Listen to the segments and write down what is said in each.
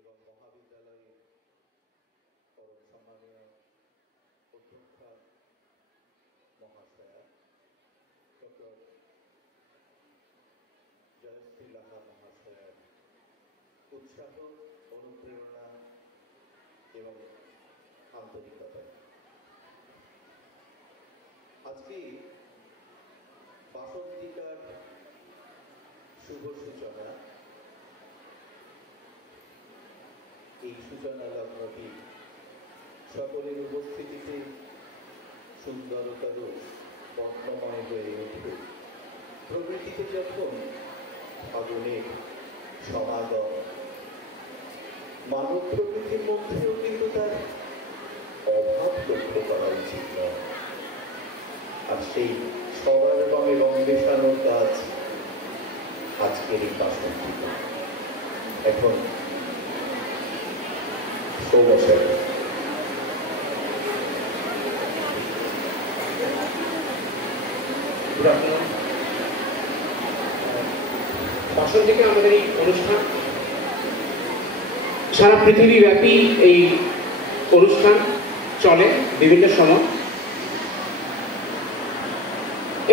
এবং মহাবিদ্যালয়ের পরম সম্মানীয় অধ্যক্ষা মহাশয়া ডক্টর জয়শ্রী লাহা মহাশয়ার উৎসাহ, অনুপ্রেরণা এবং আন্তরিকতা। আজকে বাসন্তিকার শুভ সূচনা। এই সূচনা লগ্নটি সকলের উপস্থিতিতে সুন্দরতর বর্ণময় হয়ে ওঠে। প্রকৃতিতে যখন ফাগুনের সমাগম, মানব প্রকৃতির মধ্যেও কিন্তু তার অভাব লক্ষ্য করা উচিত নয়। আর সেই সবার রঙে রং মেশানোর কাজ আজকের এই বাসন্তিকা। এখন সৌমশাই বাসন্তিকা আমাদের এই অনুষ্ঠান, সারা পৃথিবীব্যাপী এই অনুষ্ঠান চলে বিভিন্ন সময়।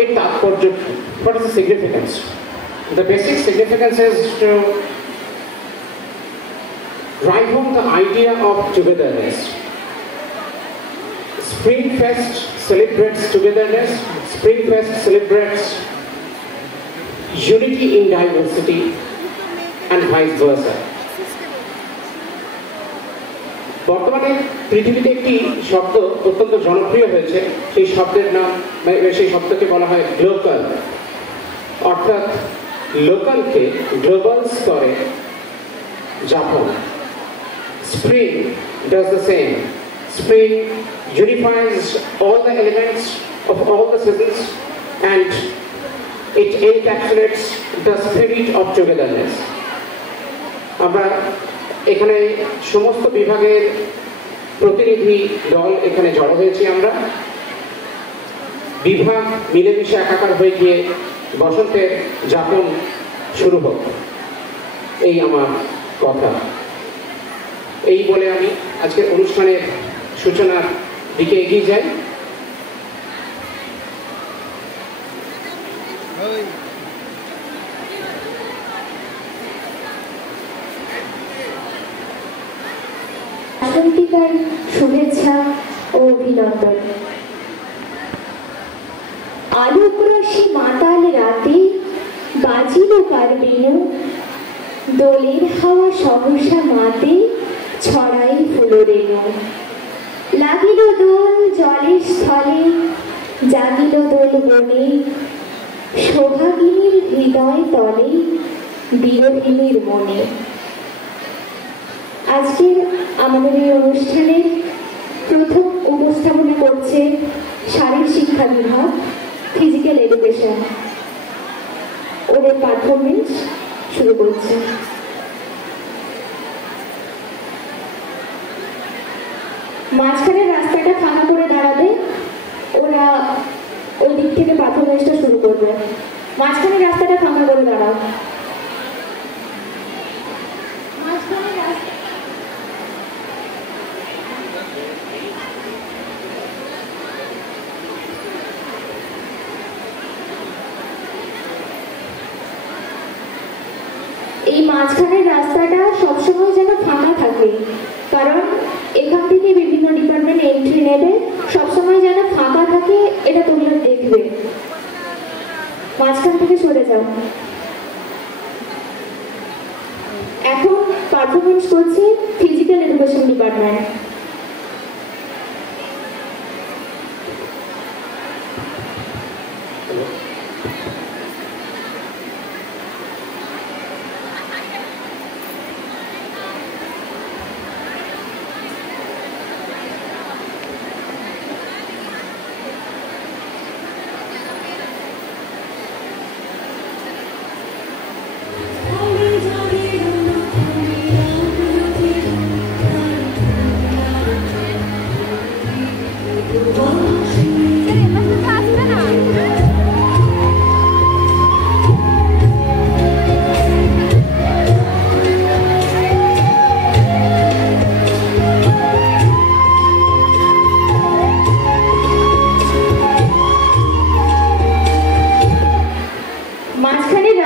এর তাৎপর্য কি? What is the significance? The basic significance is to drive home the idea of togetherness. Springfest celebrates togetherness. Springfest celebrates unity in diversity and vice versa. বর্তমানে পৃথিবীতে একটি শব্দ অত্যন্ত জনপ্রিয় হয়েছে। সেই শব্দের নাম, সেই শব্দকে বলা হয় গ্লোবাল। অর্থাৎ লোকালকে গ্লোবাল স্তরে যাপন। Spring does the same. Spring unifies all the elements of all the seasons and it encapsulates the spirit of togetherness. আমরা এখানে সমস্ত বিভাগের প্রতিনিধি দল এখানে জড়ো হয়েছি। আমরা বিভাগ মিলেমিশে একাকার হয়ে গিয়ে বসন্তের যাপন শুরু হোক, এই আমার কথা। এই বলে আমি আজকের অনুষ্ঠানের সূচনার দিকে এগিয়ে যাই। বাসন্তিকার শুভেচ্ছা ও অভিনন্দন। আলোকরসী মাতাল রাতে বাজিল কার বেণু, দোলের হাওয়া সহসা মাতে ছড়াই ফুলরেণু। লাগিল দোল জলের স্থলে, জাগিল দোল বনে, সোহাগিনীর হৃদয় তলে, বিরোহিনীর মনে। আজকের আমাদের এই অনুষ্ঠানে প্রথম উপস্থাপনা করছে শারীর শিক্ষা বিভাগ, ফিজিক্যাল এডুকেশন। ওদের পারফরমেন্স শুরু করছে। মাঝখানের রাস্তাটা ফাঁকা করে দাঁড়াবে, ওরা ওই দিক থেকে পারফরমেন্সটা শুরু করবে। মাঝখানের রাস্তাটা ফাঁকা করে দাঁড়াও। এই মাঝখানের রাস্তাটা সবসময় যেন ফাঁকা থাকে, কারণ এখান থেকে বিভিন্ন ডিপার্টমেন্ট এন্ট্রি নেবে। সবসময় যেন ফাঁকা থাকে, এটা তোমরা দেখবে। মাঝখান থেকে সরে যাও। এখন পারফরমেন্স করছে ফিজিক্যাল এডুকেশন ডিপার্টমেন্ট।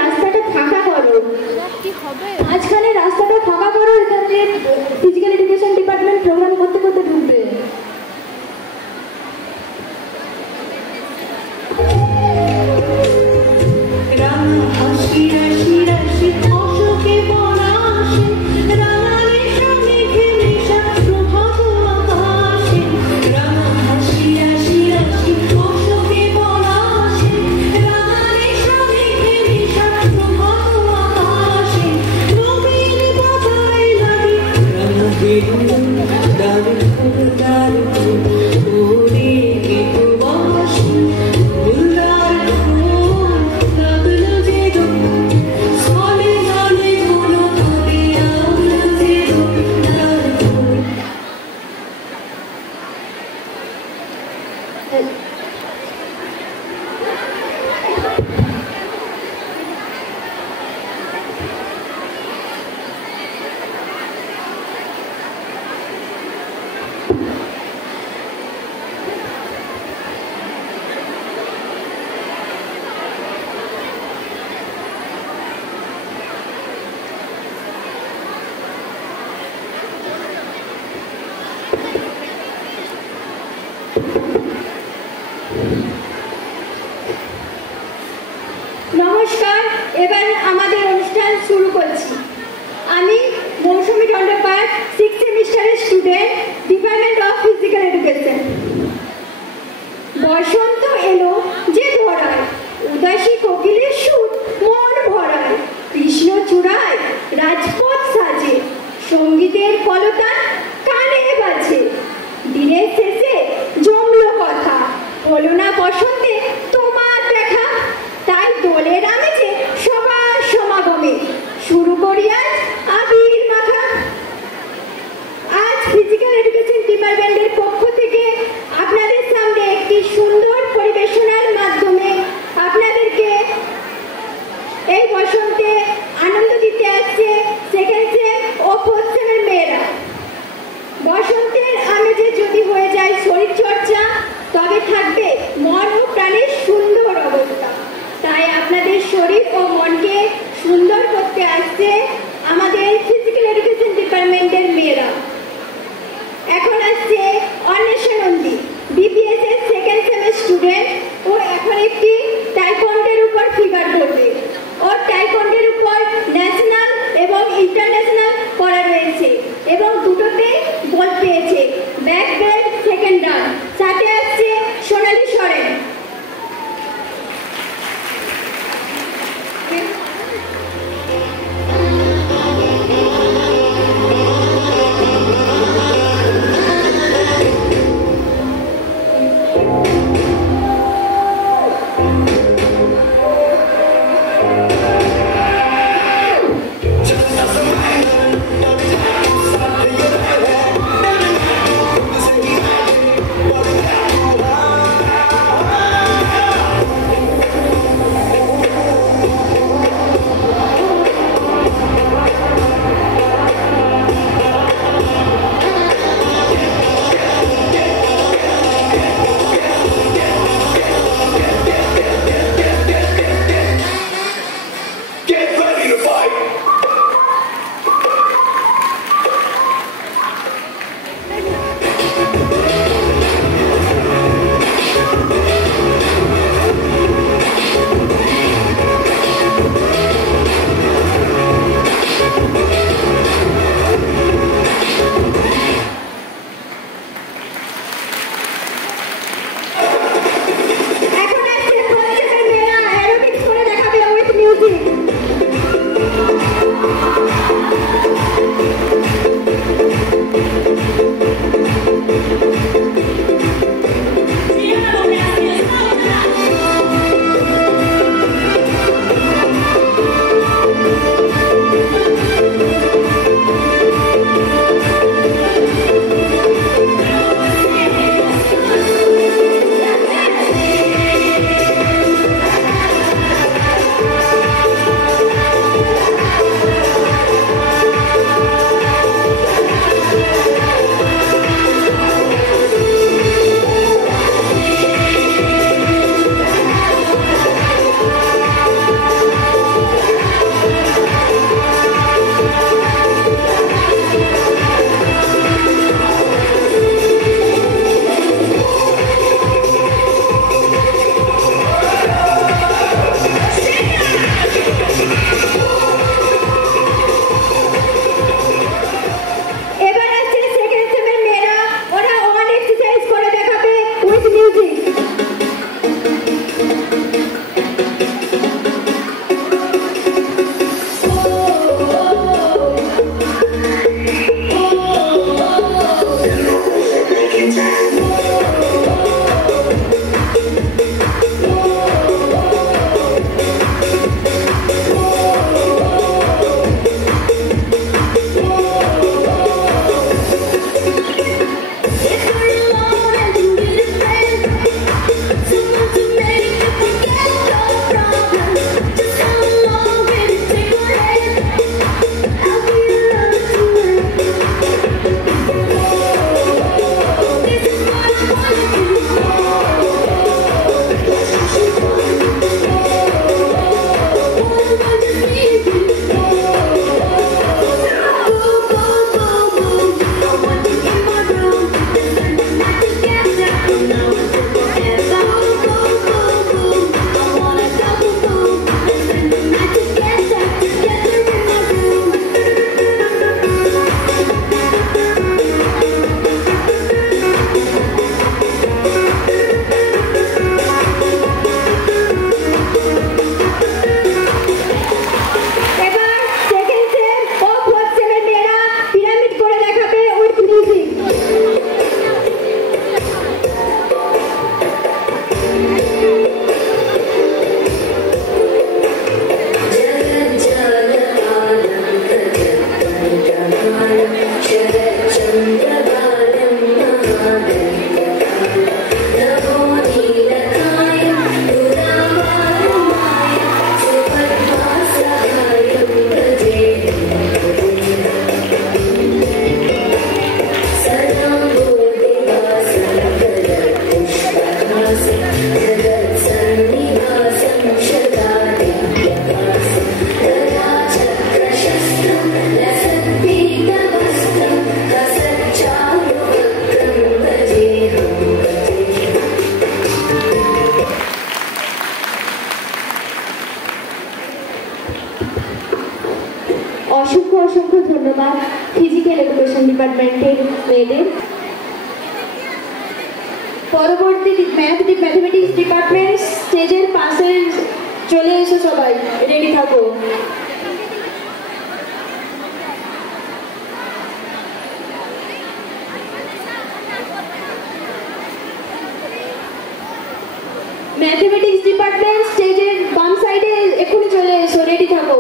রাস্তাটা ফাঁকা করো, মাঝখানে রাস্তাটা ফাঁকা করো, এখানে ফিজিক্যাল এডুকেশন ডিপার্টমেন্ট প্রোগ্রাম করতে করতে ঢুকবে। নমস্কার, এবার আমাদের অনুষ্ঠান শুরু করছি। আমি মৌসুমী দণ্ডপাট, 6th সেমিস্টারের student, department of physical education. বসন্ত এলো যে ধরায়, উদাসী কোকিলের সুর মন ভরায়, কৃষ্ণচূড়ায় রাজপথ সাজে, সঙ্গীতের কলতান কানে বাজে। দিনের শেষে জমলো কথা, হলো না বসন্তে তোমার দেখা, তাই দোলের আমেজে সবার সমাগমে শুরু করি আজ আবির মাখা। আজ ফিজিক্যাল এডুকেশন ডিপার্টমেন্টের পক্ষ থেকে আপনাদের সামনে একটি সুন্দর পরিবেশনার মাধ্যমে আপনাদেরকে এই বসন্তে আনন্দ দিতে আসছে সেকেন্ড সেম ও 4th সেমের মেয়েরা। বসন্তের আমেজে যদি হয়ে যায় শরীর চর্চা, তবে থাকবে মন ও প্রাণের সুন্দর অবস্থা। তাই আপনাদের শরীর ও মনকে সুন্দর করতে আসছে আমাদের ফিজিক্যাল এডুকেশন ডিপার্টমেন্টের মেয়েরা। এখন আসছে অন্বেষা নন্দী, বিপিএস এর সেকেন্ড সেমের স্টুডেন্ট। ও এখন একটি টাইকোয়ান্ডোর উপর ফিগার করবে। ওর টাইকোয়ান্ডোর উপর ন্যাশনাল এবং ইন্টারন্যাশনাল করা রয়েছে এবং দুটোতে গোল্ড পেয়েছে, ব্ল্যাক বেল্ট সেকেন্ড ডান। সাথে আসছে সোনালী সরেন। অসংখ্য অসংখ্য ধন্যবাদ ফিজিক্যাল এডুকেশন ডিপার্টমেন্টের মেয়েদের। পরবর্তী ম্যাথমেটিক্স ডিপার্টমেন্ট স্টেজের পাশে চলে এসো, সবাই রেডি থাকো। ম্যাথমেটিক্স ডিপার্টমেন্ট স্টেজের বাম সাইডে এক্ষুনি চলে এসো, রেডি থাকো।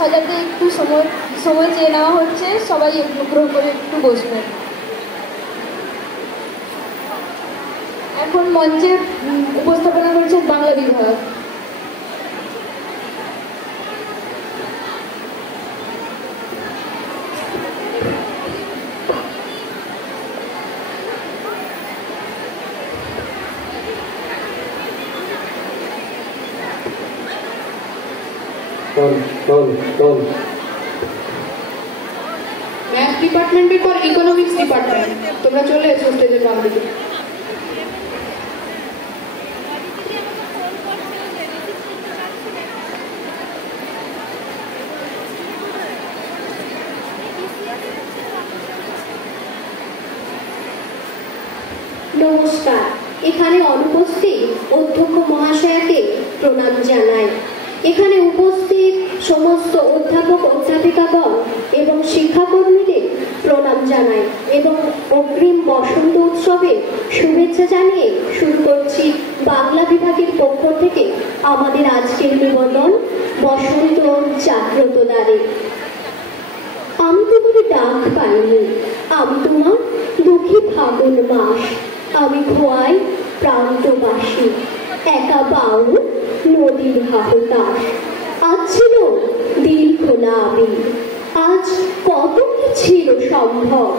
সাজাতে একটু সময় চেয়ে নেওয়া হচ্ছে, সবাই অনুগ্রহ করে একটু বসবেন। এখন মঞ্চে উপস্থাপনা করছে বাংলা বিভাগ। ম্যাথ ডিপার্টমেন্টের পর ইকোনমিক্স ডিপার্টমেন্ট, তোমরা চলে এসো স্টেজের বাম দিকে। নমস্কার, এখানে অনুপস্থিত অধ্যক্ষ মহাশয়াকে প্রণাম জানাই। এখানে উপস্থিত সমস্ত অধ্যাপক অধ্যাপিকাগণ এবং শিক্ষাকর্মীদের প্রণাম জানাই এবং অগ্রিম বসন্ত উৎসবে শুভেচ্ছা জানিয়ে শুরু করছি বাংলা বিভাগের পক্ষ থেকে আমাদের আজকের নিবেদন বসন্ত জাগ্রত দ্বারে। আমি তোমার ডাক পাইনি, আমি তোমার দুঃখী ফাগুন মাস, আমি খোয়াই প্রান্তবাসী, একা বাউল নদীর হাহুতাস। আজ ছিল দিল খোলা আবির, আজ কত কি ছিল সম্ভব,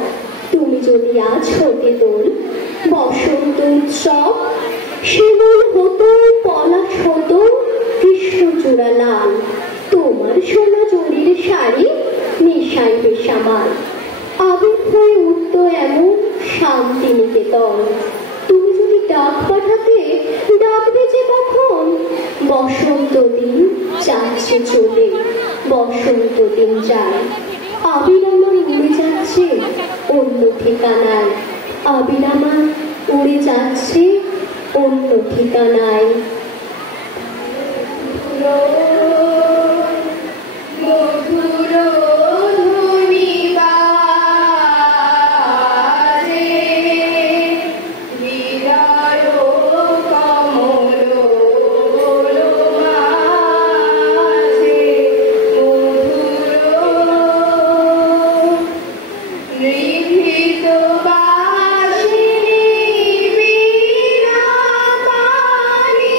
তুমি যদি আজ হতে দোল বসন্ত উৎসব। শিমুল হতো, পলাশ হতো, কৃষ্ণচূড়া লাল, তোমার সোনা জরির শাড়ি নেশায় বেসামাল। আবির হয়ে উঠত এমন শান্তি নিকেতন, তুমি যদি ডাক পাঠাতে ডাকবে যে কখন। বসন্ত দিন যাচ্ছে চলে, বসন্ত দিন যায়, আবির আমার উড়ে যাচ্ছে অন্য ঠিকানায়, আবির আমার উড়ে যাচ্ছে অন্য ঠিকানায়। ঋভিত বাসিনী বীণা পানি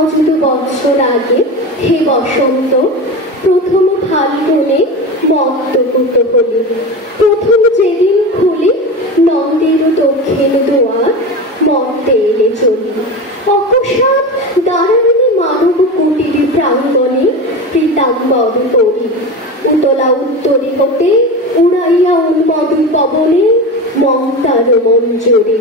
অযুত বৎসর আগে হে বসন্ত, প্রথম ফাল্গুনে মত্তপুত হলি, প্রথম যেদিন খুলি নন্দের দক্ষিণ দুয়ার, মর্তে এলে চলি। অকস্মাৎ দাঁড়াইনি মানব কুটির প্রাঙ্গণে, পীতাম্বর পরি উতলা উত্তরে হতে উড়াইয়া উন্মদ পবনে মমতার মঞ্জুরি।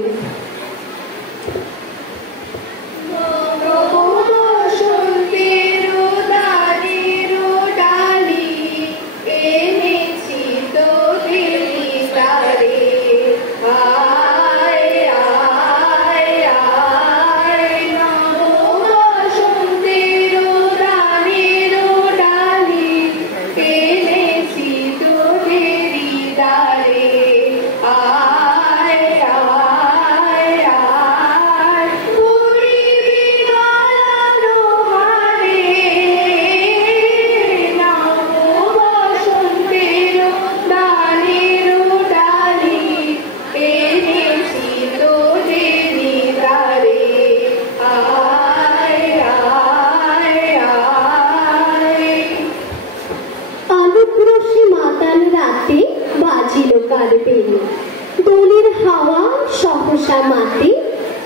দোলের হাওয়া সহসা মাতে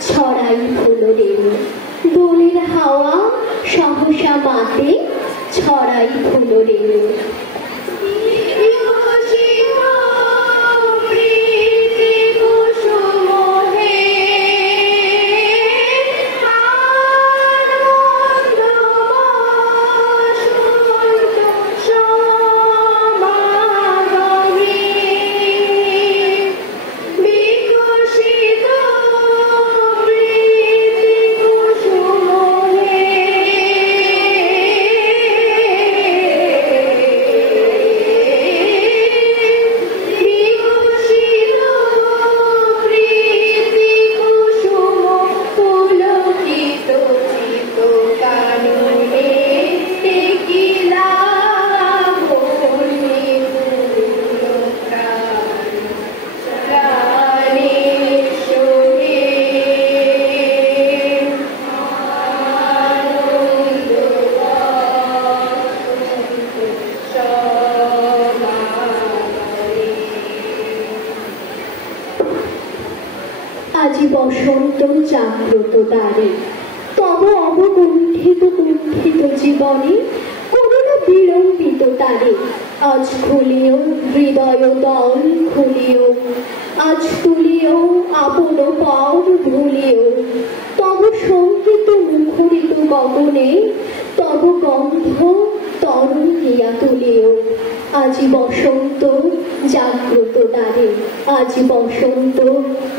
ছড়াই ফুলরে, দোলের হাওয়া সহসা মাতে ছড়াই ফুলরে। আজি বসন্ত জাগ্রত দ্বারে, তব অবকুণ্ঠিত কুণ্ঠিত জীবনে করুণা বিলম্বিত তারে। আজ খুলিও হৃদয় দল খুলিও, আজ তুলিও আপন পর ভুলিও, তব সঙ্গীত মুখরিত গগনে তব গন্ধ তরুণ হিয়া তুলিও। আজি বসন্ত জাগ্রত দ্বারে, আজি বসন্ত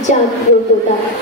জাগ্রত দ্বারে।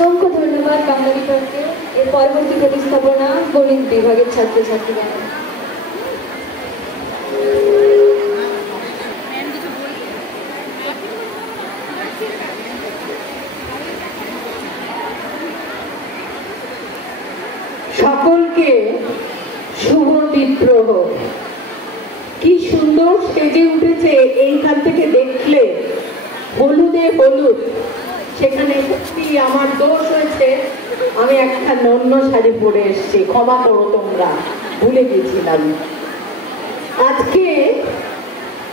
অসংখ্য ধন্যবাদ বাংলা বিভাগকে। এর পরবর্তী প্রতিস্থাপনা গণিত বিভাগের ছাত্রছাত্রীরা। সকলকে শুভ বিদ্রোহ। কি সুন্দর সেজে উঠেছে এইখান থেকে দেখলে, হলুদে হলুদ। সেখানে সত্যি আমার দোষ হয়েছে, আমি একটা নন্য শাড়ি পরে এসেছি, ক্ষমা করো তোমরা, ভুলে গেছিলাম। আজকে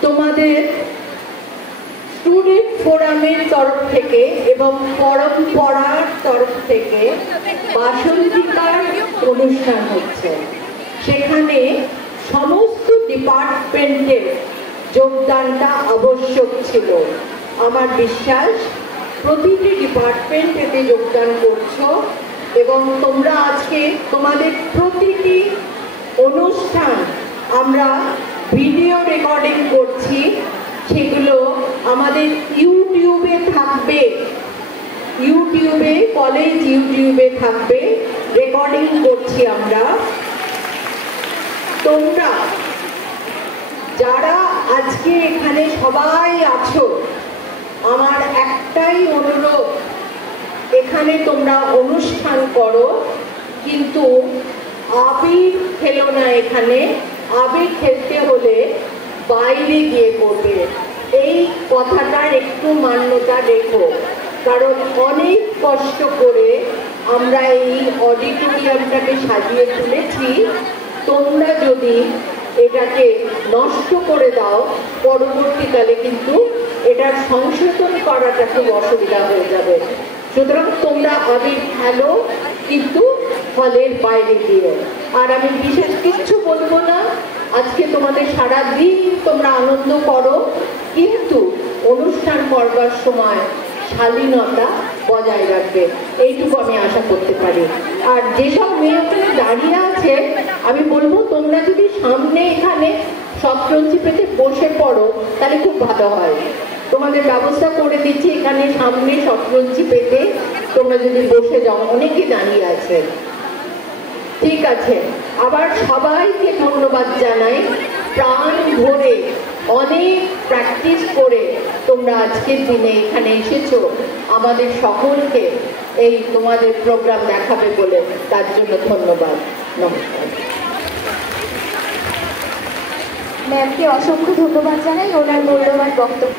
তোমাদের স্টুডেন্ট ফোরামের তরফ থেকে এবং পরম্পরার তরফ থেকে বাসন্তিকার অনুষ্ঠান হচ্ছে। সেখানে সমস্ত ডিপার্টমেন্টের যোগদানটা আবশ্যক ছিল। আমার বিশ্বাস প্রতিটি ডিপার্টমেন্ট এতে যোগদান করছো এবং তোমরা আজকে তোমাদের প্রতিটি অনুষ্ঠান আমরা ভিডিও রেকর্ডিং করছি, সেগুলো আমাদের ইউটিউবে থাকবে। ইউটিউবে, কলেজ ইউটিউবে থাকবে, রেকর্ডিং করছি আমরা। তোমরা যারা আজকে এখানে সবাই আছো, আমার একটাই অনুরোধ, এখানে তোমরা অনুষ্ঠান করো, কিন্তু আবির খেলো না। এখানে আবির খেলতে হলে বাইরে গিয়ে করবে। এই কথাটার একটু মান্যতা রেখো, কারণ অনেক কষ্ট করে আমরা এই অডিটোরিয়ামটাকে সাজিয়ে তুলেছি। তোমরা যদি এটাকে নষ্ট করে দাও, পরবর্তীকালে কিন্তু এটার সংশোধন করাটা খুব অসুবিধা হয়ে যাবে। সুতরাং তোমরা আবির খেলো, কিন্তু হলের বাইরে গিয়ে। আর আমি বিশেষ কিছু বলবো না, আজকে তোমাদের সারা দিন তোমরা আনন্দ করো, কিন্তু অনুষ্ঠান করবার সময় শালীনতা বজায় রাখবে, এইটুকু আমি আশা করতে পারি। আর যেসব মেয়ে ওখানে দাঁড়িয়ে আছে, আমি বলবো তোমরা যদি সামনে এখানে শতরঞ্জি পেতে বসে পড়ো তাহলে খুব ভালো হয়। তোমাদের ব্যবস্থা করে দিচ্ছি, এখানে সামনে শতরঞ্জি পেতে তোমরা যদি বসে যাও, অনেকে দাঁড়িয়ে আছে। ঠিক আছে, আবার সবাইকে ধন্যবাদ জানাই। প্রাণ ভরে অনেক প্র্যাকটিস করে তোমরা আজকের দিনে এখানে এসেছো আমাদের সকলকে এই তোমাদের প্রোগ্রাম দেখাবে বলে, তার জন্য ধন্যবাদ। নমস্কার। ম্যামকে অসংখ্য ধন্যবাদ জানাই ওনার মূল্যবান বক্তব্য।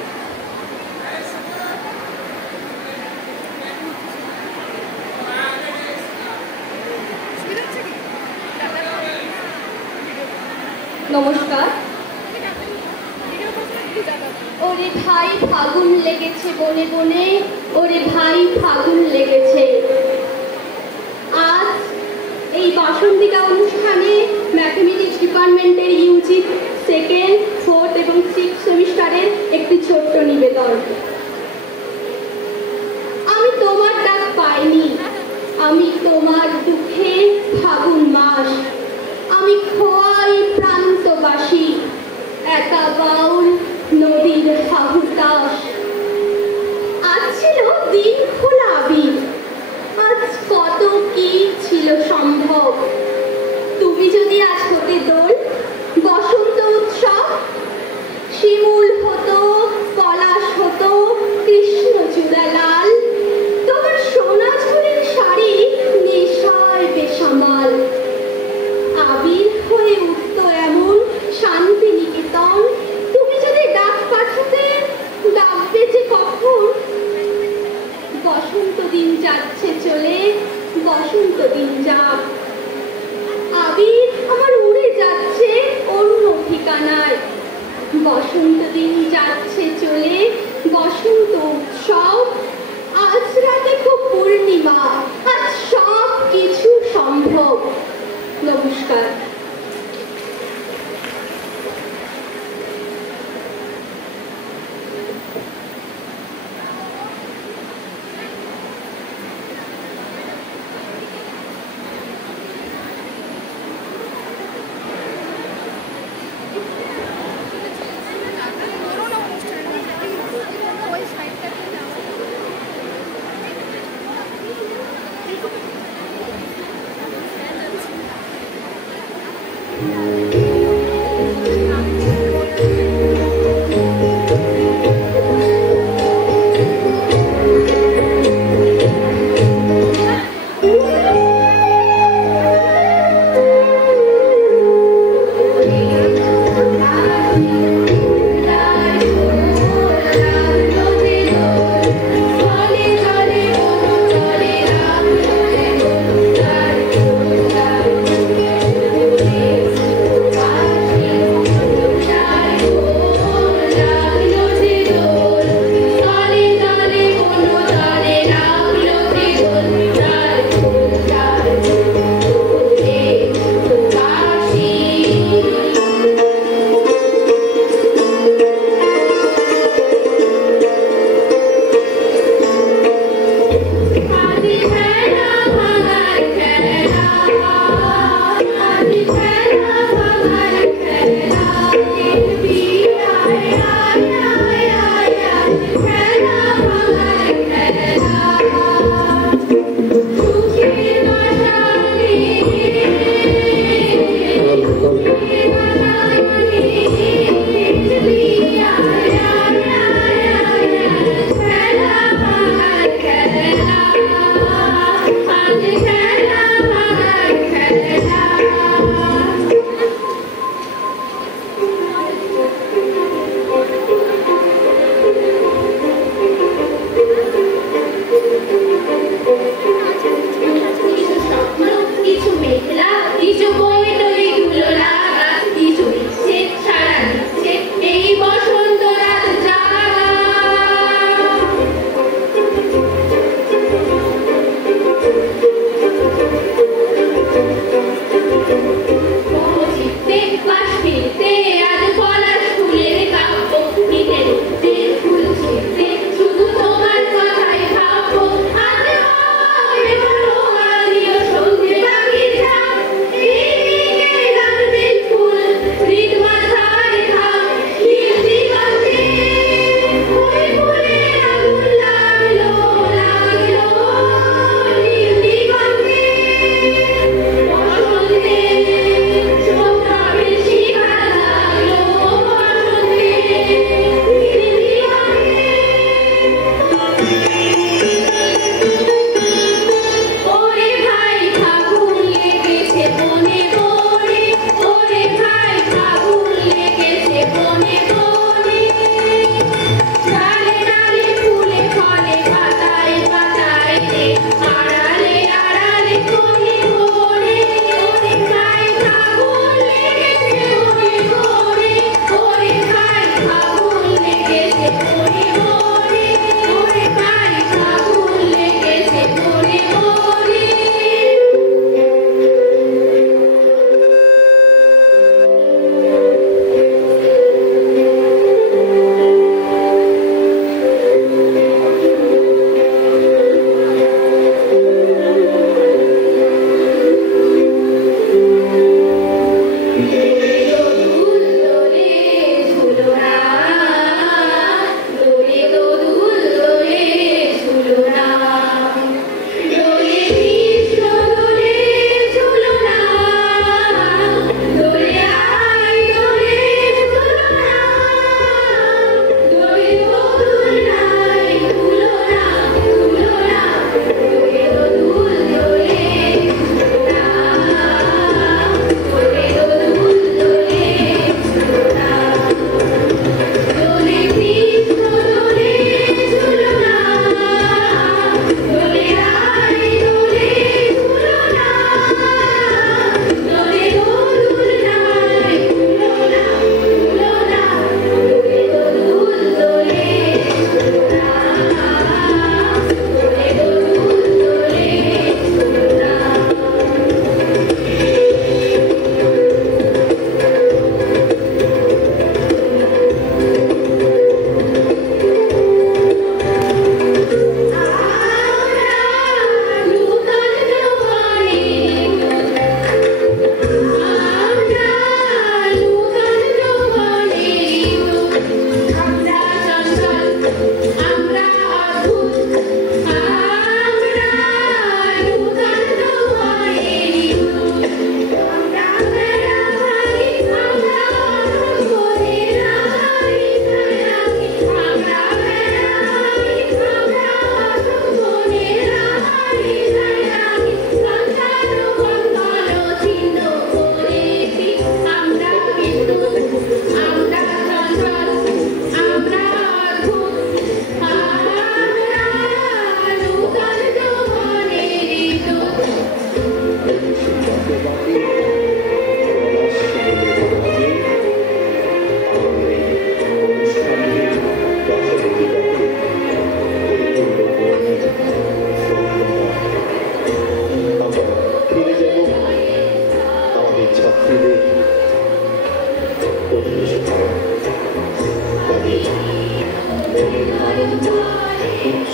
নমস্কার। ওরে ভাই ফাগুন লেগেছে বনে বনে, ওরে ভাই ফাগুন লেগেছে। আজ এই বাসন্তিকা অনুষ্ঠানে ম্যাথমেটিক্স ডিপার্টমেন্টের ইউজি 2nd, 4th এবং 6th সেমিস্টারের একটি ছোট্ট নিবেদন। আমি তোমার ডাক পাইনি, আমি তোমার দুঃখে ফাগুন মাস। আমি খোয়াই প্রান্তবাসী, একা বাউল নদীর হাহুতাস। আজ ছিল দিন খোলা আবির, আজ কত কি ছিল সম্ভব। তুমি যদি আজ হতে দোল, বসন্ত উৎসব, শিমুল হতো, পলাশ হতো, কৃষ্ণচূড়া লাল। তোমার সোনা ঝুলির শাড়ি নেশায় বেসামাল। আবির হয়ে উঠতো এমন শান্তি নিকেতন। তুমি যদি ডাক পাঠাতে, ডাকবে যে কখন। বসন্ত দিন যাচ্ছে চলে, বসন্ত দিন যাক। আবির আমার উড়ে যাচ্ছে অন্য ঠিকানায়। বসন্ত দিন যাচ্ছে চলে, বসন্ত উৎসব। আজ রাতে খুব পূর্ণিমা, আজ সব কিছু সম্ভব। নমস্কার।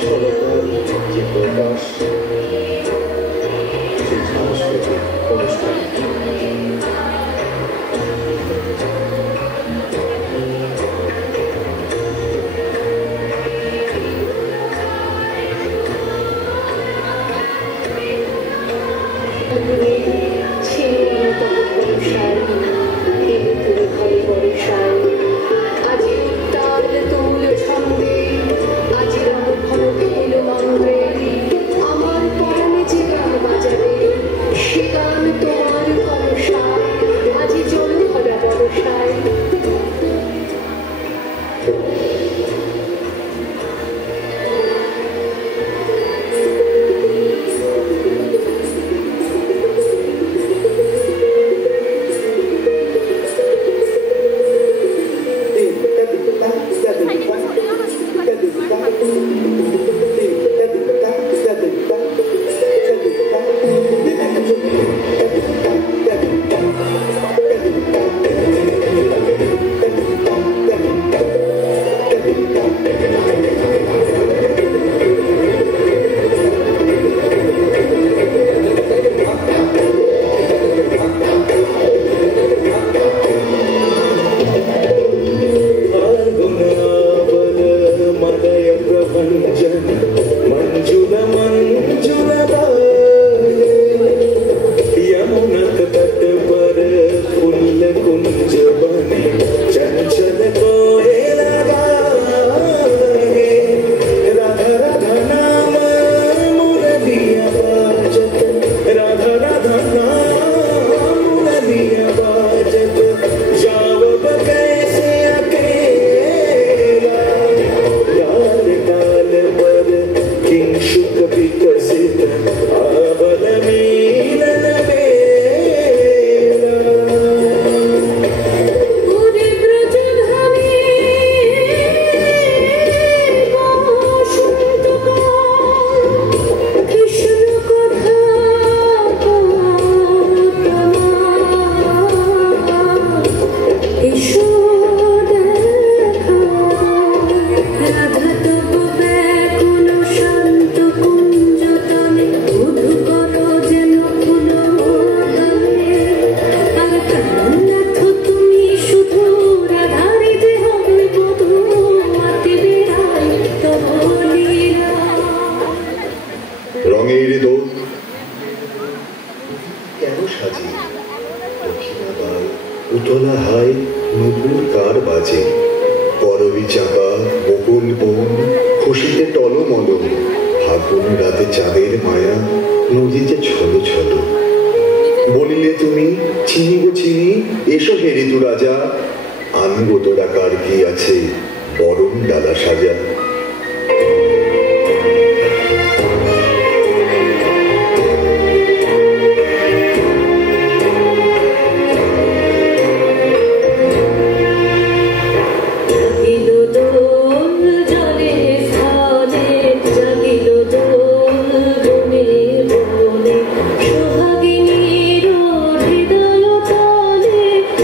অনশ্বরতার যে প্রকাশ, সেই সাংস্কৃতিক অনুষ্ঠান।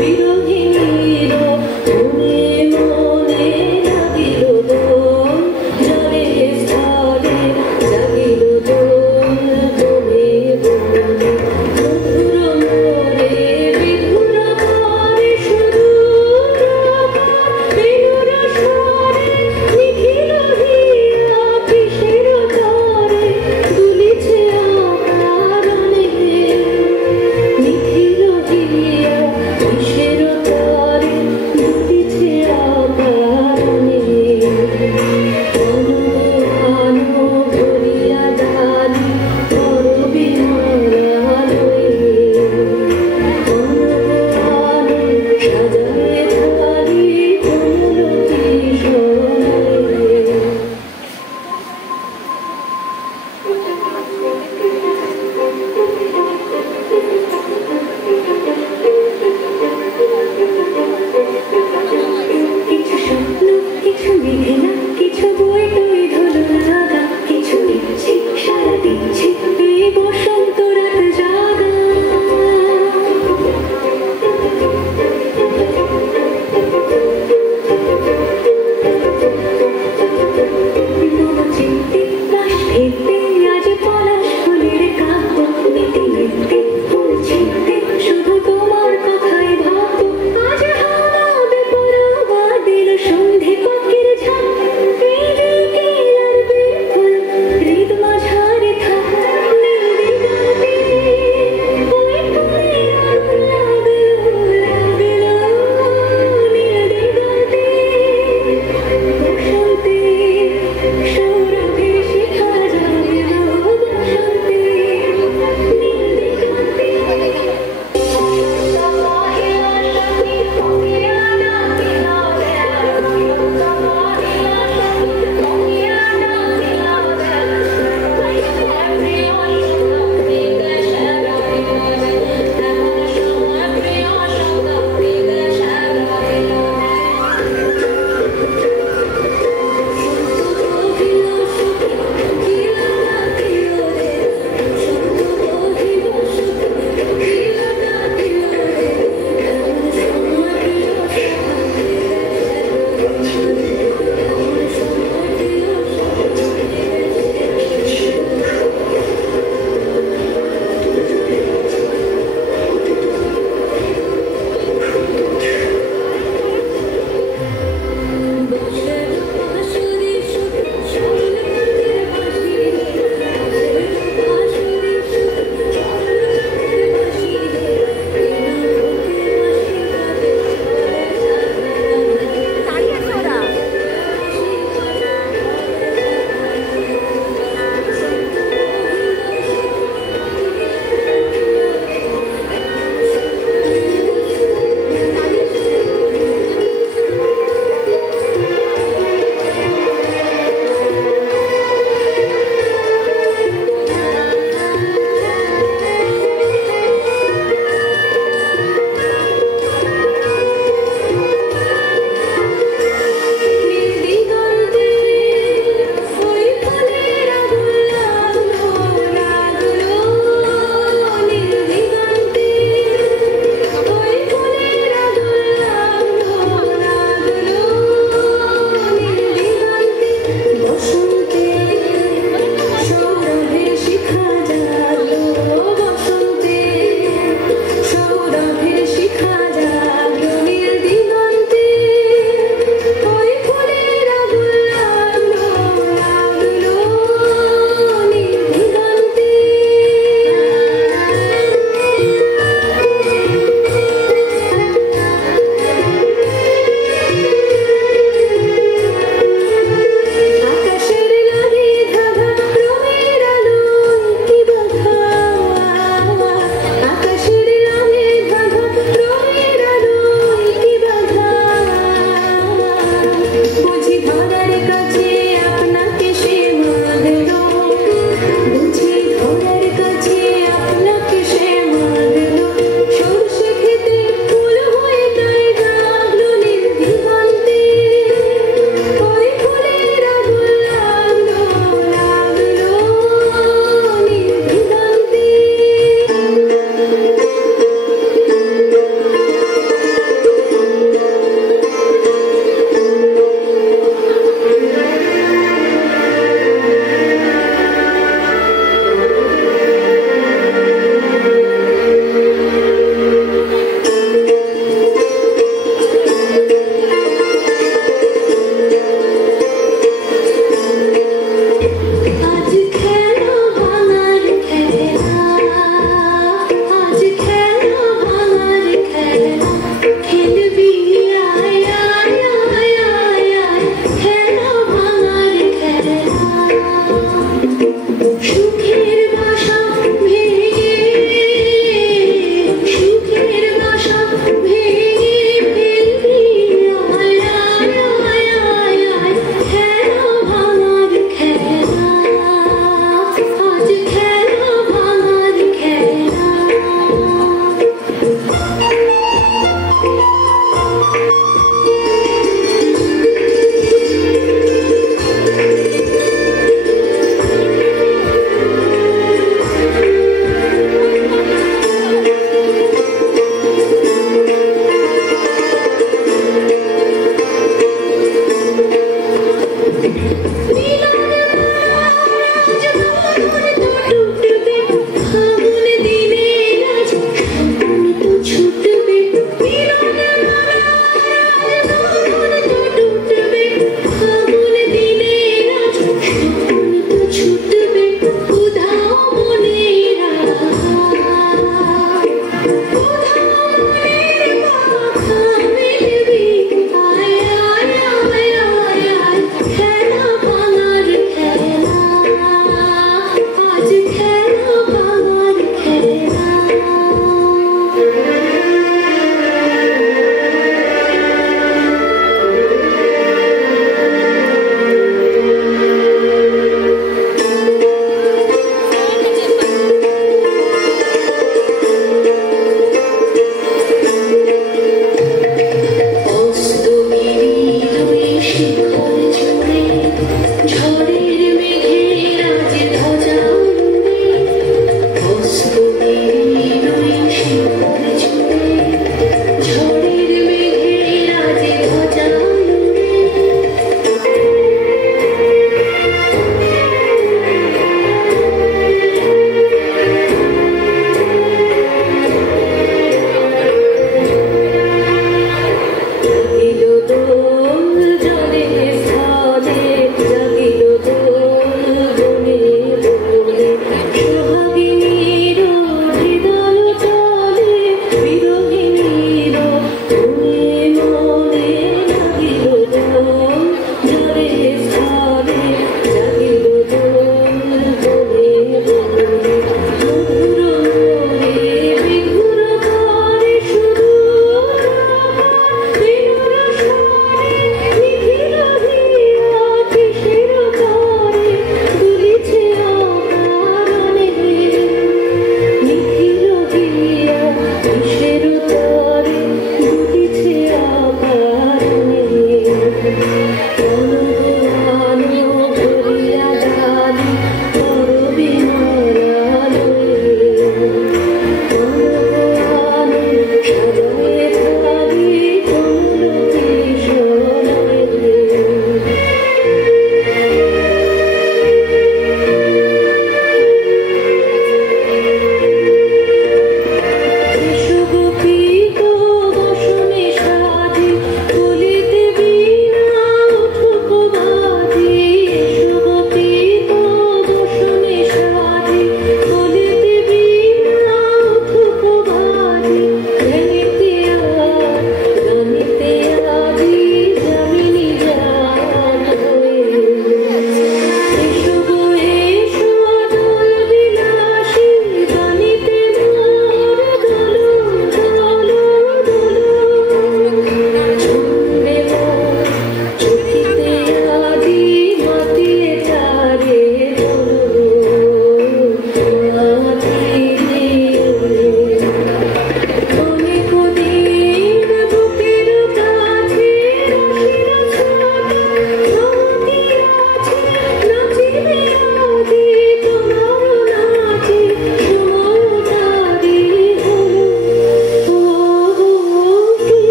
বিরোহিনীর মনে মনে লাগিল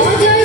Oh,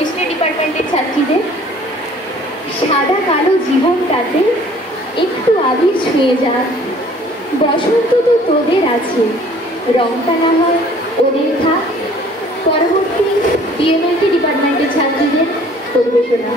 হিস্ট্রি ডিপার্টমেন্টের ছাত্রীদের। সাদা কালো জীবনটাতে একটু আবির ছুঁয়ে যাক, বসন্ত তো তোদের আছে, রংটা না হয় ওদের থাক। পরবর্তী ডিএমএলটি ডিপার্টমেন্টের ছাত্রীদের পরিবেশনা।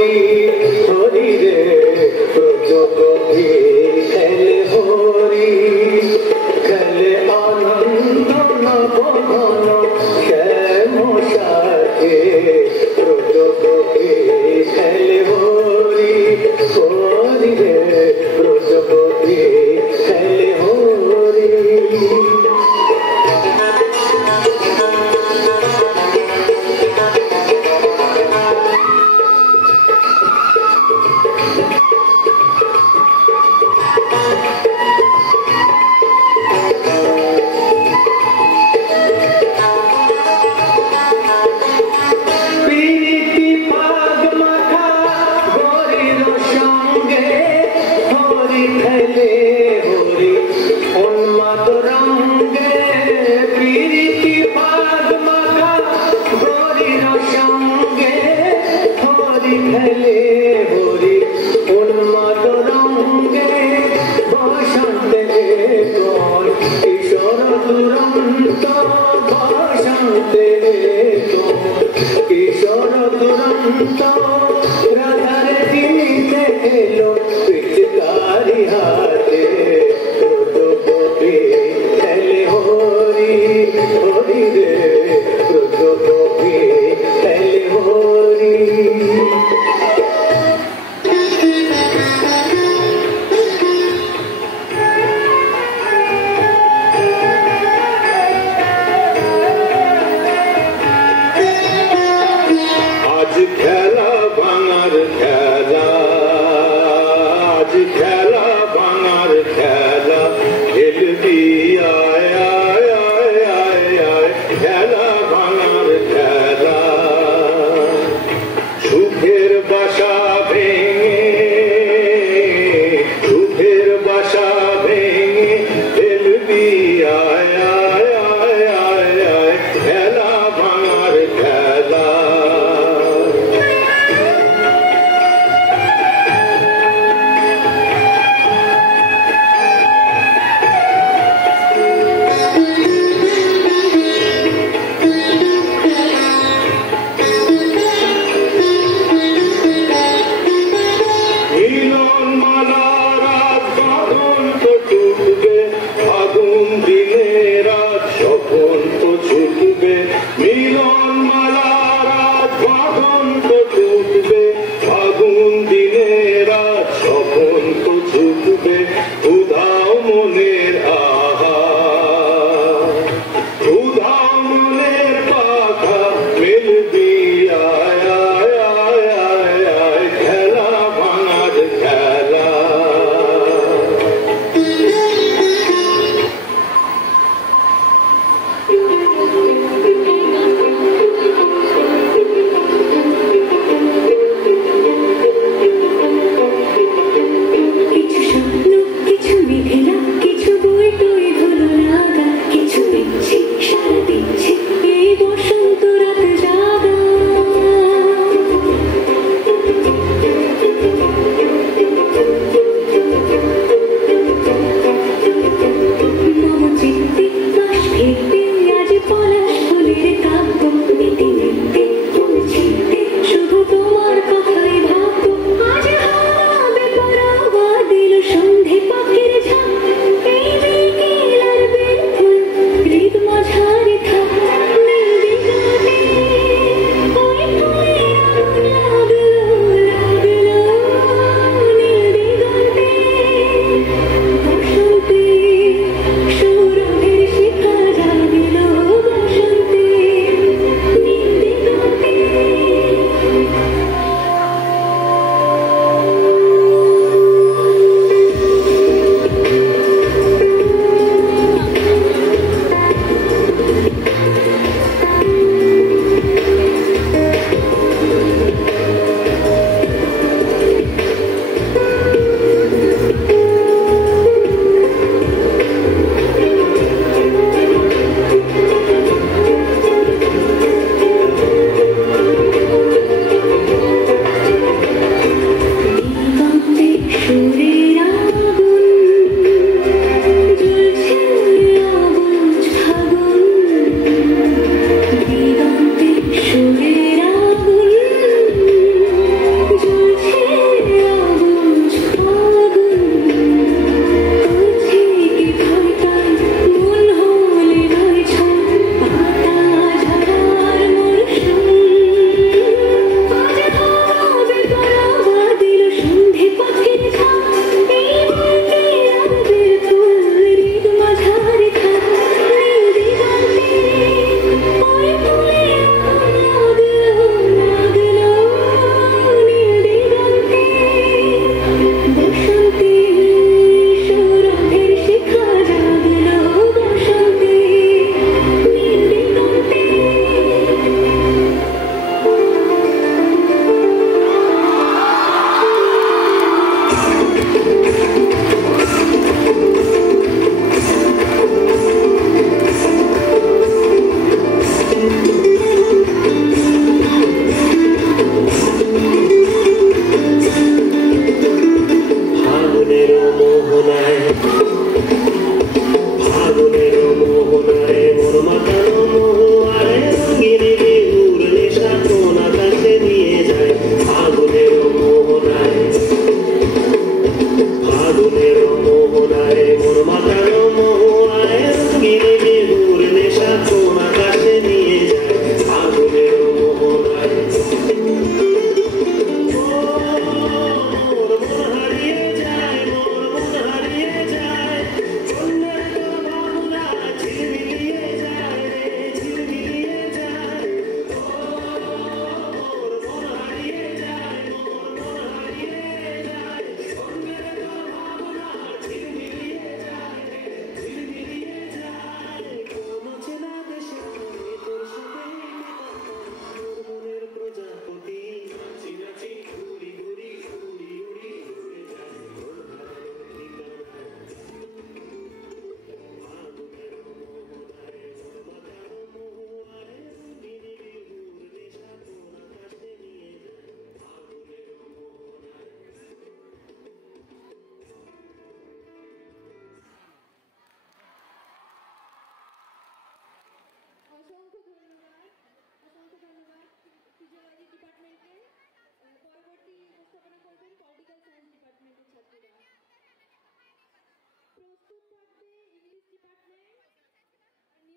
হরি হরি রে প্রজগতি খেলে হরি খেলে আনন্দ নবঘন শ্যাম সাথে প্রজগতি খেলে হরি হরি রে প্রজগতি খেলে হরি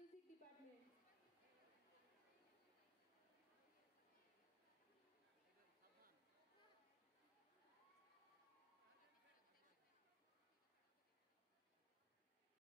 মিউজিক ডিপার্টমেন্ট।